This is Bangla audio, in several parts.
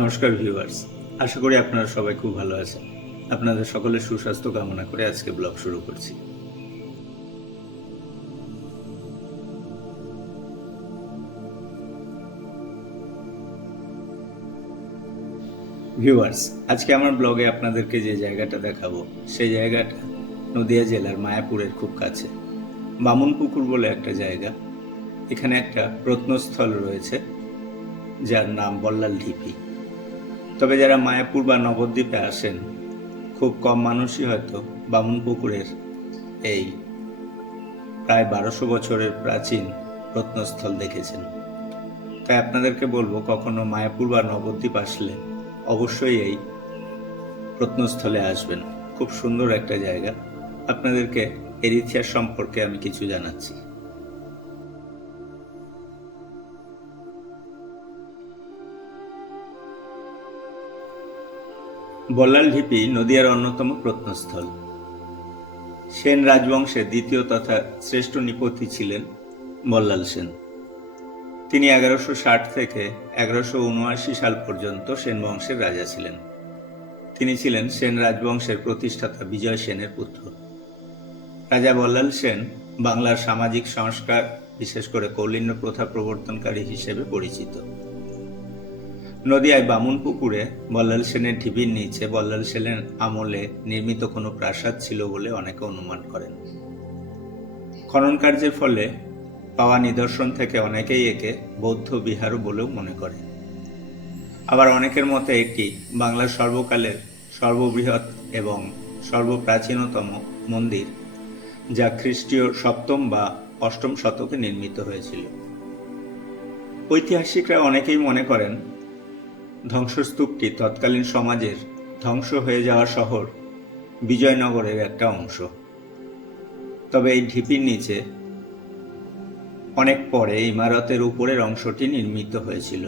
নমস্কার ভিউয়ার্স, আশা করি আপনারা সবাই খুব ভালো আছেন। আপনাদের সকলের সুস্বাস্থ্য কামনা করে আজকে ব্লগ শুরু করছি। ভিউয়ার্স, আজকে আমার ব্লগে আপনাদেরকে যে জায়গাটা দেখাবো সেই জায়গাটা নদিয়া জেলার মায়াপুরের খুব কাছে বামুনপুকুর বলে একটা জায়গা। এখানে একটা প্রত্নস্থল রয়েছে যার নাম বল্লাল ঢিপি। তবে যারা মায়াপুর বা নবদ্বীপে আসেন, খুব কম মানুষই হয়তো বামুনপুকুরের এই প্রায় 1200 বছরের প্রাচীন প্রত্নস্থল দেখেছেন। তাই আপনাদেরকে বলবো, কখনো মায়াপুর বা নবদ্বীপ আসলে অবশ্যই এই প্রত্নস্থলে আসবেন। খুব সুন্দর একটা জায়গা। আপনাদেরকে এর ইতিহাস সম্পর্কে আমি কিছু জানাচ্ছি। বল্লাল ঢিপি নদিয়ার অন্যতম প্রত্নস্থল। সেন রাজবংশের দ্বিতীয় তথা শ্রেষ্ঠ নৃপতি ছিলেন বল্লাল সেন। তিনি 1160 থেকে 1179 সাল পর্যন্ত সেন বংশের রাজা ছিলেন। তিনি ছিলেন সেন রাজবংশের প্রতিষ্ঠাতা বিজয় সেনের পুত্র। রাজা বল্লাল সেন বাংলার সামাজিক সংস্কার, বিশেষ করে কৌলিন্য প্রথা প্রবর্তনকারী হিসেবে পরিচিত। নদিয়ায় বামুনপুকুরে বল্লাল সেনের ঢিপির নিচে বল্লাল সেনের আমলে নির্মিত কোনো প্রাসাদ ছিল বলে অনেকে অনুমান করেন। খনন কার্যের ফলে পাওয়া নিদর্শন থেকে অনেকেই একে বৌদ্ধ বিহারও বলেও মনে করে। আবার অনেকের মতে এটি বাংলার সর্বকালের সর্ববৃহৎ এবং সর্বপ্রাচীনতম মন্দির, যা খ্রিস্টীয় 7ম বা 8ম শতকে নির্মিত হয়েছিল। ঐতিহাসিকরা অনেকেই মনে করেন ধ্বংসস্তূপটি তৎকালীন সমাজের ধ্বংস হয়ে যাওয়া শহর বিজয়নগরের একটা অংশ। তবে এই ঢিপির নিচে অনেক পরে ইমারতের উপরের অংশটি নির্মিত হয়েছিল।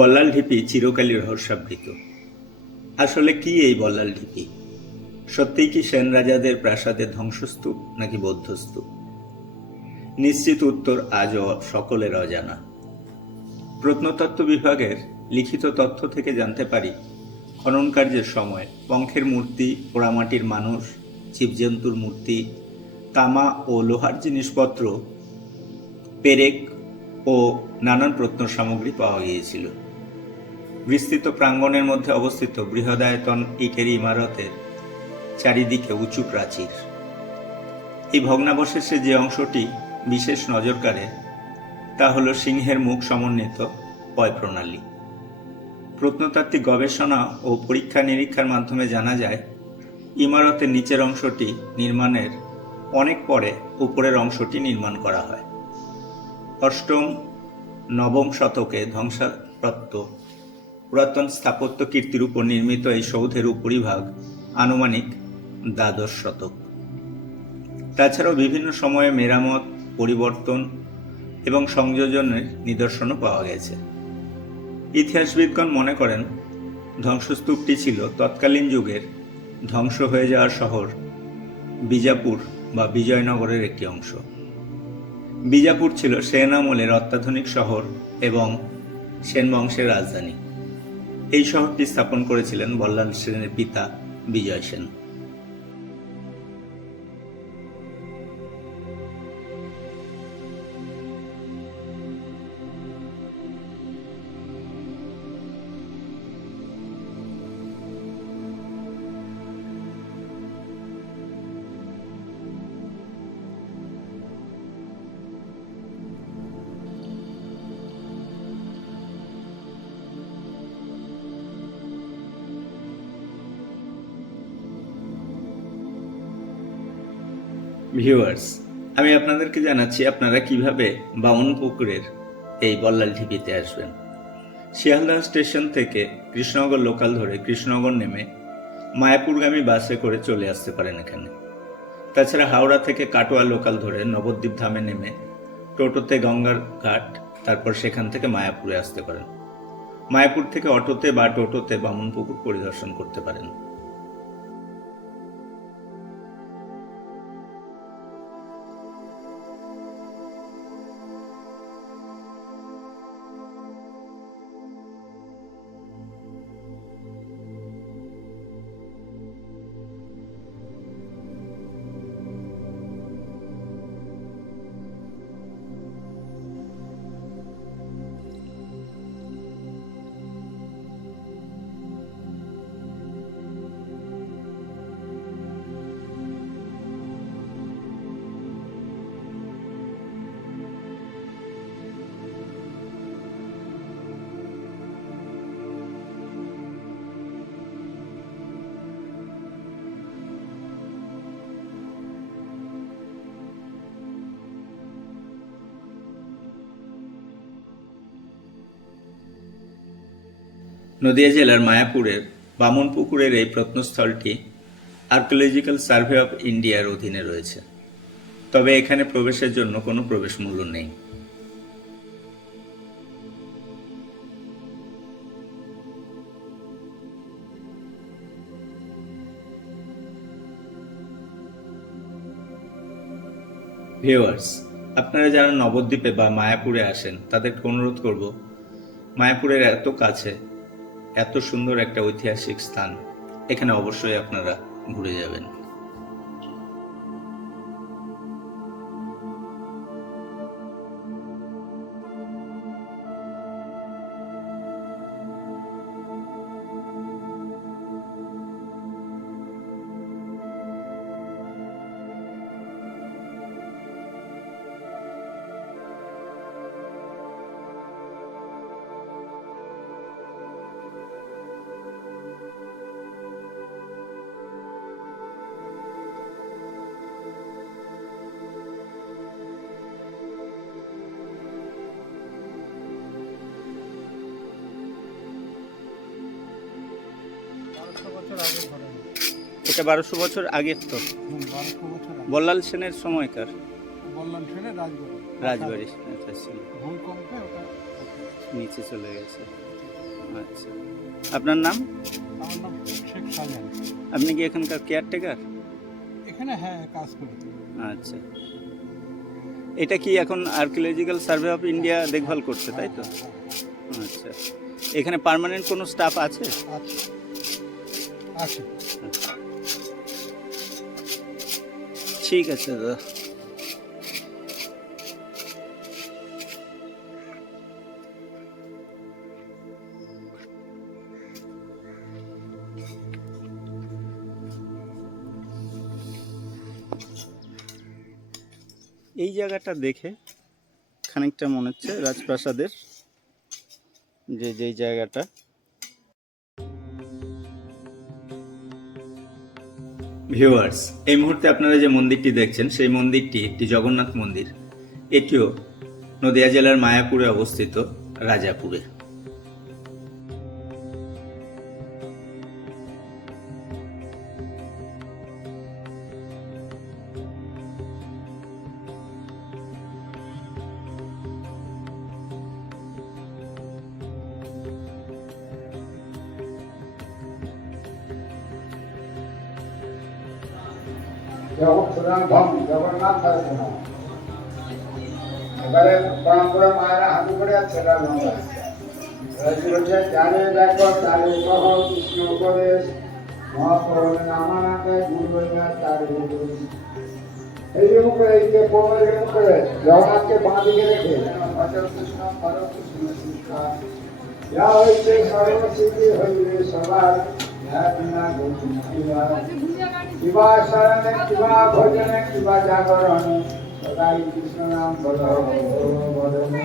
বল্লাল ঢিপি চিরকালই রহস্যাবৃত। আসলে কি এই বল্লাল ঢিপি? সত্যিই কি সেন রাজাদের প্রাসাদের ধ্বংসস্তূপ নাকি বৌদ্ধস্তূপ? নিশ্চিত উত্তর আজও সকলের অজানা। প্রত্নতত্ত্ব বিভাগের লিখিত তথ্য থেকে জানতে পারি, খনন কার্যের সময় পঙ্খের মূর্তি, পোড়ামাটির মানুষ, জীবজন্তুর মূর্তি, তামা ও লোহার জিনিসপত্র, পেরেক ও নানান প্রত্ন সামগ্রী পাওয়া গিয়েছিল। বিস্তৃত প্রাঙ্গণের মধ্যে অবস্থিত বৃহদায়তন ইটের ইমারতের চারিদিকে উঁচু প্রাচীর। এই ভগ্নাবশেষে যে অংশটি বিশেষ নজর কাড়ে তা হল সিংহের মুখ সমন্বিত পয় প্রণালী। প্রত্নতাত্ত্বিক গবেষণা ও পরীক্ষা নিরীক্ষার মাধ্যমে জানা যায়, ইমারতের নিচের অংশটি নির্মাণের অনেক পরে উপরের অংশটি নির্মাণ করা হয়। 8ম 9ম শতকে ধ্বংসপ্রাপ্ত পুরাতন স্থাপত্য কীর্তির উপর নির্মিত এই সৌধের উপরিভাগ আনুমানিক দ্বাদশ শতক। তাছাড়াও বিভিন্ন সময়ে মেরামত, পরিবর্তন এবং সংযোজনের নিদর্শনও পাওয়া গেছে। ইতিহাসবিদগণ মনে করেন ধ্বংসস্তূপটি ছিল তৎকালীন যুগের ধ্বংস হয়ে যাওয়া শহর বিজাপুর বা বিজয়নগরের একটি অংশ। বিজাপুর ছিল সেন আমলের অত্যাধুনিক শহর এবং সেন বংশের রাজধানী। এই শহরটি স্থাপন করেছিলেন বল্লাল সেনের পিতা বিজয় সেন। ভিউয়ার্স, আমি আপনাদেরকে জানাচ্ছি আপনারা কিভাবে বামুনপুকুরের এই বল্লাল ঢিপিতে আসবেন। শিয়ালদহ স্টেশন থেকে কৃষ্ণনগর লোকাল ধরে কৃষ্ণনগর নেমে মায়াপুরগামী বাসে করে চলে আসতে পারেন এখানে। তাছাড়া হাওড়া থেকে কাটোয়া লোকাল ধরে নবদ্বীপ ধামে নেমে টোটোতে গঙ্গার ঘাট তারপর সেখান থেকে মায়াপুরে আসতে পারেন। মায়াপুর থেকে অটোতে বা টোটোতে বামুনপুকুর পরিদর্শন করতে পারেন। নদিয়া জেলার মায়াপুরের বামুনপুকুরের এই প্রত্নস্থলটি আর্কিওলজিক্যাল সার্ভে অফ ইন্ডিয়ার অধীনে রয়েছে, তবে এখানে প্রবেশের জন্য কোনো প্রবেশ মূল্য নেই। ভিউয়ার্স, আপনারা যারা নবদ্বীপে বা মায়াপুরে আসেন তাদেরকে অনুরোধ করব, মায়াপুরের এত কাছে এত সুন্দর একটা ঐতিহাসিক স্থান, এখানে অবশ্যই আপনারা ঘুরে যাবেন। এটা 1200 বছর আগের তো, 1200 বছর আগে। বল্লাল সেনের সময়কার বললাম ট্রেনে রাজবাড়ি আচ্ছা ছিল, ভূমিকম্পে ওটা নিচে চলে গেছে। আচ্ছা, আপনার নাম? আমার নাম শেখ শাহজাহান। আপনি কি এখানকার কেয়ারটেকার? এখানে হ্যাঁ কাজ করি। আচ্ছা, এটা কি এখন আর্কিওলজিক্যাল সার্ভে অফ ইন্ডিয়া দেখভাল করছে, তাই তো? আচ্ছা, এখানে পার্মানেন্ট কোনো স্টাফ আছে? আচ্ছা আচ্ছা ঠিক আছে দাদা। এই জায়গাটা দেখে খানিকটা মনে হচ্ছে রাজপ্রাসাদের যেই জায়গাটা। ভিউয়ার্স, এই মুহূর্তে আপনারা যে মন্দিরটি দেখছেন সেই মন্দিরটি একটি জগন্নাথ মন্দির। এটিও নদিয়া জেলার মায়াপুরে অবস্থিত, রাজাপুরে। জগন্নাথ এবারে পরম্পরা মায়েরা হাতে করে ছেড়া চারে দেখো চারে কহ কৃষ্ণ উপদেশ মহাপ্রভু নামানাকে গুরু চারে এই মুখে এই যে পৌঁছে মুখে জগন্নাথকে বাঁ দিকে রেখে ভজর কৃষ্ণ পর কৃষ্ণ শিক্ষা যা হইতে সর্বসিদ্ধি হইবে সবার কিবা শরণে কিবা ভজনে কিবা জাগরণে সদাই কৃষ্ণ নাম বলো বদনে।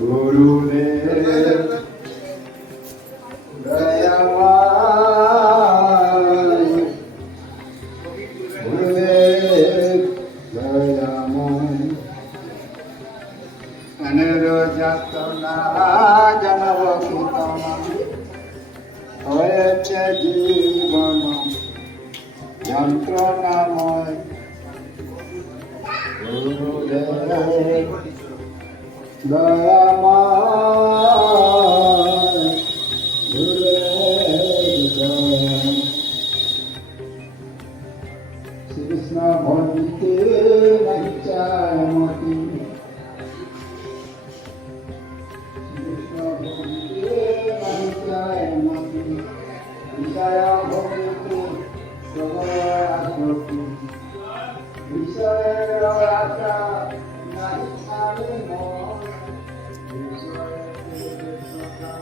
গুরুদেব দয়াময়, গুরুদেব দয়াময়, অনেরো যাতনা জানব কীর্তন হয়েছে জীবন যন্ত্রণাময়। গুরুদেব দয়াময়, গুরুদেব দয়াময়। শ্রীকৃষ্ণ ভক্তিতে নাহি চায় মতি, শ্রীকৃষ্ণ ভক্তিতে নাহি চায় মতি, বিষয় ভক্তিতে প্রবল আসক্তি, বিষয়ের আশা নাহি ছাড়ে মন, বিষয়ের সখা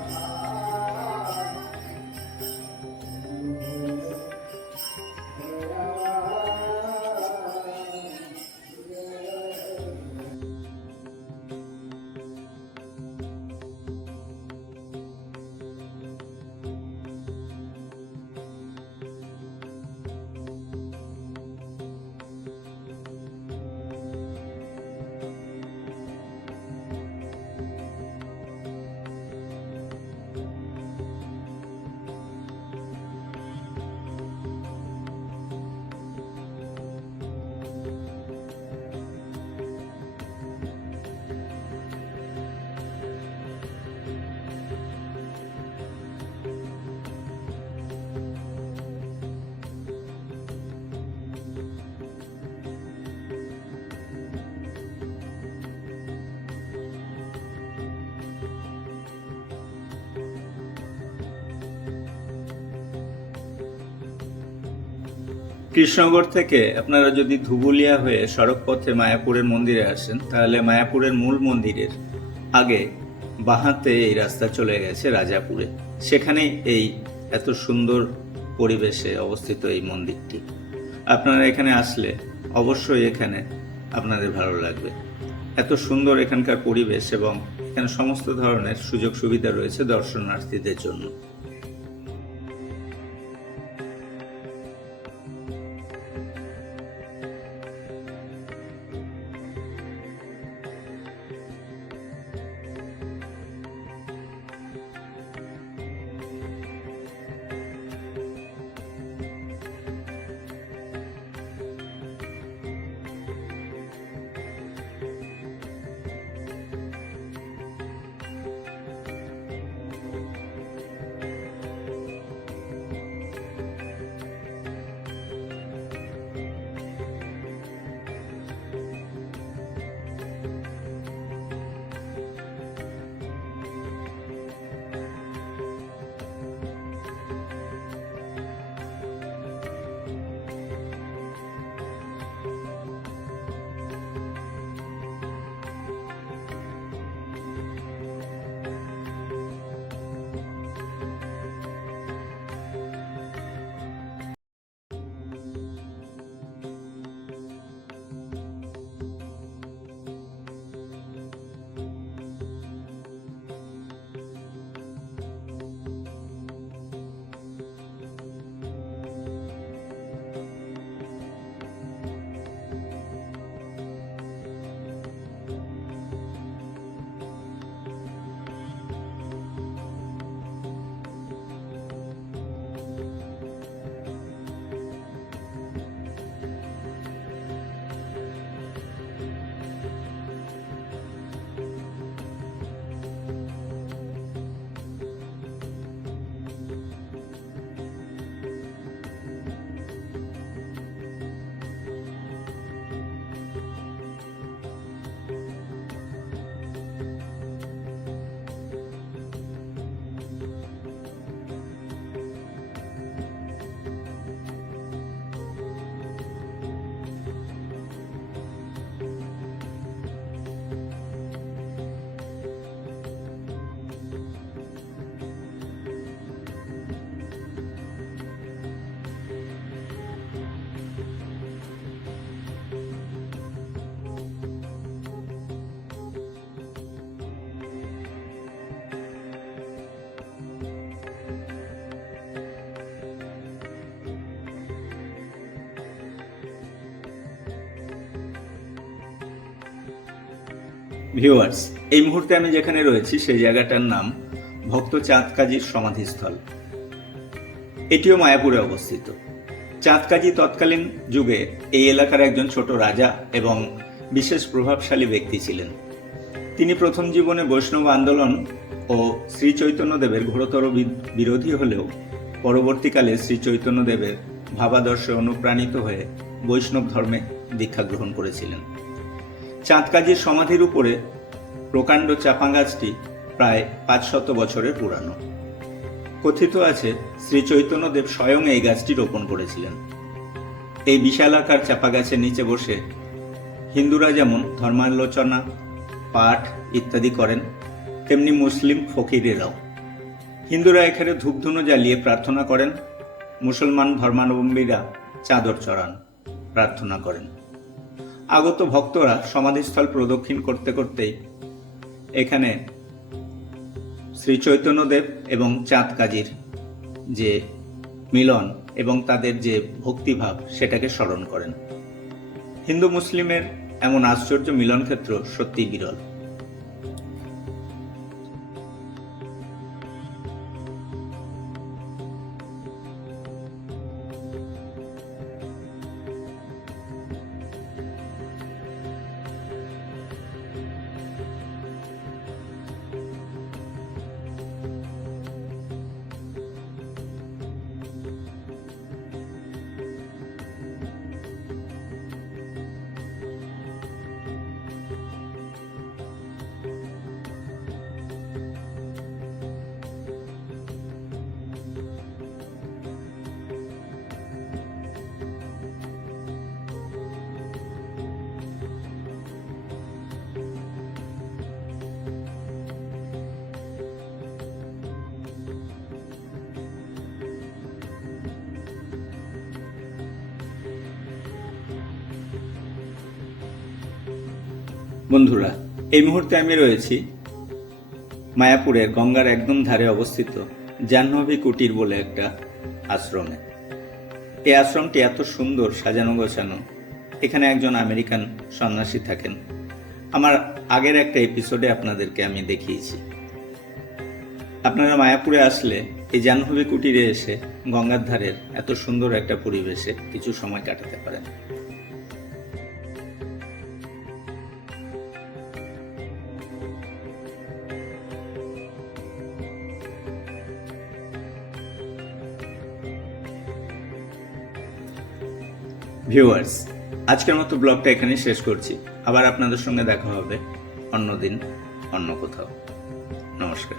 কৃষ্ণনগর থেকে আপনারা যদি ধুবুলিয়া হয়ে সড়ক পথে মায়াপুরের মন্দিরে আসেন, তাহলে মায়াপুরের মূল মন্দিরের আগে বাঁহাতে এই রাস্তা চলে গেছে রাজাপুরে। সেখানেই এই এত সুন্দর পরিবেশে অবস্থিত এই মন্দিরটি। আপনারা এখানে আসলে অবশ্যই এখানে আপনাদের ভালো লাগবে। এত সুন্দর এখানকার পরিবেশ এবং এখানে সমস্ত ধরনের সুযোগ সুবিধা রয়েছে দর্শনার্থীদের জন্য। ভিউয়ার্স, এই মুহূর্তে আমি যেখানে রয়েছি সেই জায়গাটার নাম ভক্ত চাঁদ কাজীর সমাধিস্থল। এটিও মায়াপুরে অবস্থিত। চাঁদকাজি তৎকালীন যুগে এই এলাকার একজন ছোট রাজা এবং বিশেষ প্রভাবশালী ব্যক্তি ছিলেন। তিনি প্রথম জীবনে বৈষ্ণব আন্দোলন ও শ্রী চৈতন্যদেবের ঘোরতর বিরোধী হলেও পরবর্তীকালে শ্রী চৈতন্যদেবের ভাবাদর্শে অনুপ্রাণিত হয়ে বৈষ্ণব ধর্মে দীক্ষা গ্রহণ করেছিলেন। চাঁদকাজির সমাধির উপরে প্রকাণ্ড চাপা গাছটি প্রায় 500 বছরের পুরানো। কথিত আছে শ্রী চৈতন্যদেব স্বয়ং এই গাছটি রোপণ করেছিলেন। এই বিশালাকার চাপা গাছের নিচে বসে হিন্দুরা যেমন ধর্মালোচনা, পাঠ ইত্যাদি করেন, তেমনি মুসলিম ফকিরেরাও। হিন্দুরা এখানে ধূপধুনো জ্বালিয়ে প্রার্থনা করেন, মুসলমান ধর্মাবলম্বীরা চাদর চড়ান, প্রার্থনা করেন। আগত ভক্তরা সমাধিস্থল প্রদক্ষিণ করতে করতেই এখানে শ্রী চৈতন্যদেব এবং চাঁদকাজির যে মিলন এবং তাদের যে ভক্তিভাব সেটাকে স্মরণ করেন। হিন্দু মুসলিমের এমন আশ্চর্য মিলন ক্ষেত্র সত্যিই বিরল। বন্ধুরা, এই মুহূর্তে আমি রয়েছি মায়াপুরের গঙ্গার একদম ধারে অবস্থিত জাহ্নবী কুটির বলে একটা আশ্রমে। এই আশ্রমটি এত সুন্দর সাজানো গোছানো। এখানে একজন আমেরিকান সন্ন্যাসী থাকেন। আমার আগের একটা এপিসোডে আপনাদেরকে আমি দেখিয়েছি। আপনারা মায়াপুরে আসলে এই জাহ্নবী কুটিরে এসে গঙ্গার ধারের এত সুন্দর একটা পরিবেশে কিছু সময় কাটাতে পারেন। ভিউয়ার্স, আজকের মতো ব্লগটা এখানে শেষ করছি। আবার আপনাদের সঙ্গে দেখা হবে অন্যদিন অন্য কোথাও। নমস্কার।